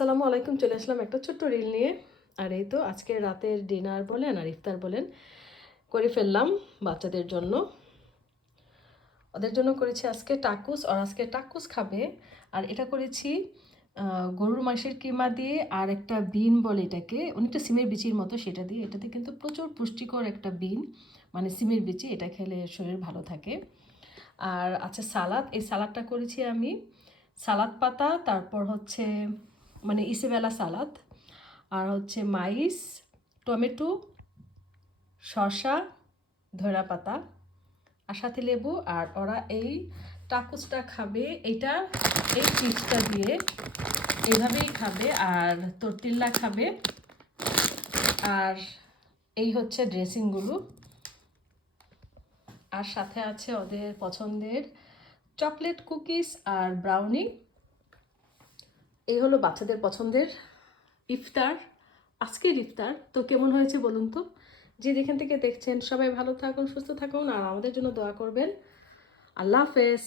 আসসালামু আলাইকুম। চলে আসলাম একটা ছোট্ট রিল নিয়ে। আর এই তো আজকে রাতের ডিনার বলেন আর ইফতার বলেন করে ফেললাম বাচ্চাদের জন্য। ওদের জন্য করেছি আজকে টাকুস, আর আজকে টাকুস খাবে। আর এটা করেছি গরুর মাংসের কিমা দিয়ে, আর একটা বিন বলে এটাকে, অনেকটা সিমের বিচির মতো, সেটা দিয়ে। এটাতে কিন্তু প্রচুর পুষ্টিকর একটা বিন, মানে সিমের বিচি। এটা খেলে শরীর ভালো থাকে। আর আছে সালাদ, এই সালাদটা করেছি আমি সালাদ পাতা, তারপর হচ্ছে মানে ইসেবেলা সালাদ, আর হচ্ছে মাইস, টমেটো, শসা, ধনিয়া পাতা, আর সাথে লেবু। আর ওরা এই টাকুসটা খাবে এইটা, এই চিপসটা দিয়ে এইভাবেই খাবে। আর tortilla খাবে। আর এই হচ্ছে ড্রেসিংগুলো। আর সাথে আছে ওদের পছন্দের চকলেট কুকিজ আর ব্রাউনি। এই হলো বাচ্চাদের পছন্দের ইফতার, আজকের ইফতার। তো কেমন হয়েছে বলুন তো? যে যেখান থেকে দেখছেন সবাই ভালো থাকুন, সুস্থ থাকুন, আর আমাদের জন্য দোয়া করবেন। আল্লাহ হাফেজ।